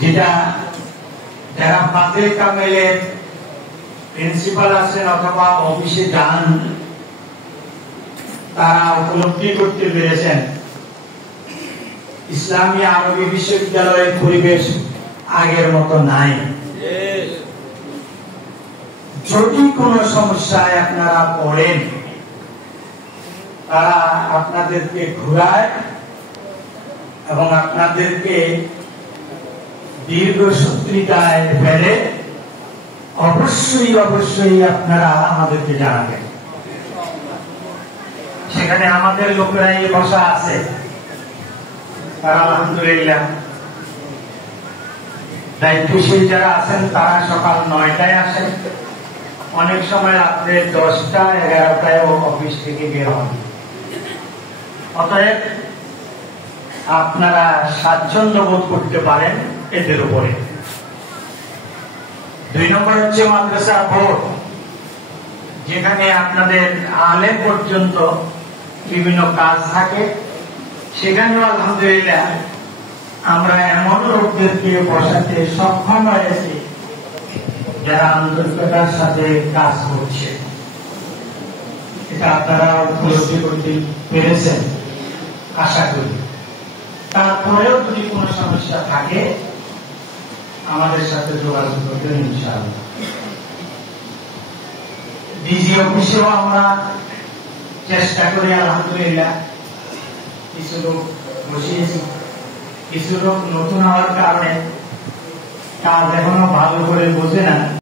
যেটা যারা ফাজিল কামেলের প্রিন্সিপাল আছেন অথবা অফিসে যান তারা উপলব্ধি করতে পেরেছেন ইসলামী আরবি বিশ্ববিদ্যালয়ের পরিবেশ আগের মতো নাই। যদি কোনো সমস্যায় আপনারা পড়েন তারা আপনাদেরকে ঘুরায় এবং আপনাদেরকে দীর্ঘসূত্রিতায় ফেলে অবশ্যই আপনারা আমাদেরকে জানাবেন। সেখানে আমাদের লোকেরাই বসা আছে, তারা আলহামদুলিল্লাহ দায়িত্বশীল যারা আছেন তারা সকাল 9টায় আসেন, অনেক সময় রাত্রে 10টা 11টায় অফিস থেকে বের হন। অতএব আপনারা স্বাচ্ছন্দ্য বোধ করতে পারেন এদের উপরে। 2 নম্বর হচ্ছে মাদ্রাসা বোর্ড, যেখানে আপনাদের আলেম পর্যন্ত বিভিন্ন কাজ থাকে। সেখানেও আলহামদুলিল্লাহ আমরা এমন লোকদেরকে বসাতে সক্ষম হয়েছি যারা আন্তরিকতার সাথে কাজ করছে। এটা আপনারা উপলব্ধি করতে পেরেছেন আশা করি। তারপরেও যদি কোনো সমস্যা থাকে আমাদের সাথে যোগাযোগ করবেন ইনশাআল্লাহ। ডিজি অফিসেও আমরা চেষ্টা করি আলহামদুলিল্লাহ, কিছু লোক বসিয়েছি, কিছু লোক নতুন হওয়ার কারণে কাজ এখনো ভালো করে বোঝে না।